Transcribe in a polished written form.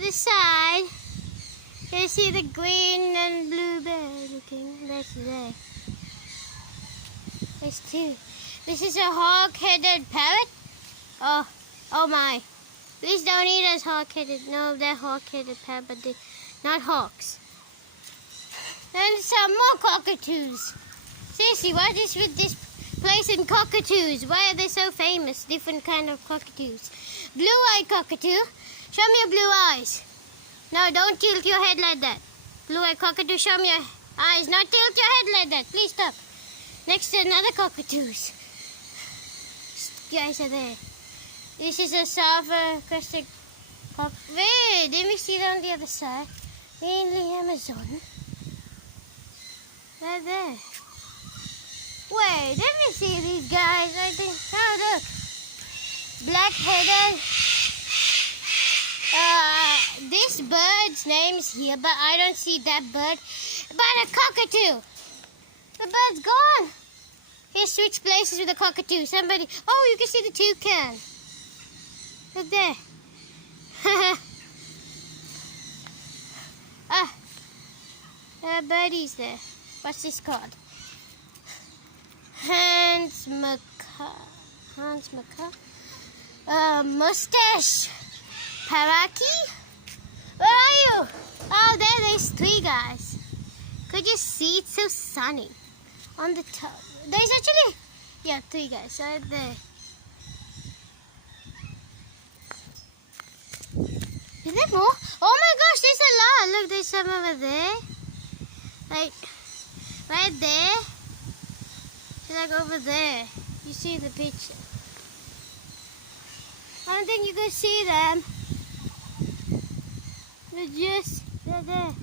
other side. You see the green and blue bird looking. That's there. There's two. This is a hawk-headed parrot. Oh my. Please don't eat us hawk-headed. No, they're hawk-headed parrot, but they're not hawks. Then some more cockatoos. Seriously, what is with this place in cockatoos? Why are they so famous? Different kind of cockatoos. Blue-eyed cockatoo. Show me your blue eyes. No, don't tilt your head like that. Blue-eyed cockatoo, show me your eyes. Not tilt your head like that. Please stop. Next to another cockatoos. Guys are there. This is a silver crested cock. Wait, let me see it on the other side. In the Amazon. They're there. Wait, let me see these guys. I think. Oh, look. Black-headed. This bird's name is here, but I don't see that bird. But a cockatoo. The bird's gone. He switched places with the cockatoo. Somebody. Oh, you can see the toucan. Look there. Birdie's there. What's this called? Hans Macaw. Mustache. Paraki? Where are you? Oh, there's three guys. Could you see? It's so sunny. On the top. There's actually, yeah, three guys right there. Is there more? Oh my gosh, there's a lot. Look, there's some over there. Like, right there. Like over there. You see the picture. I don't think you can see them. They're there.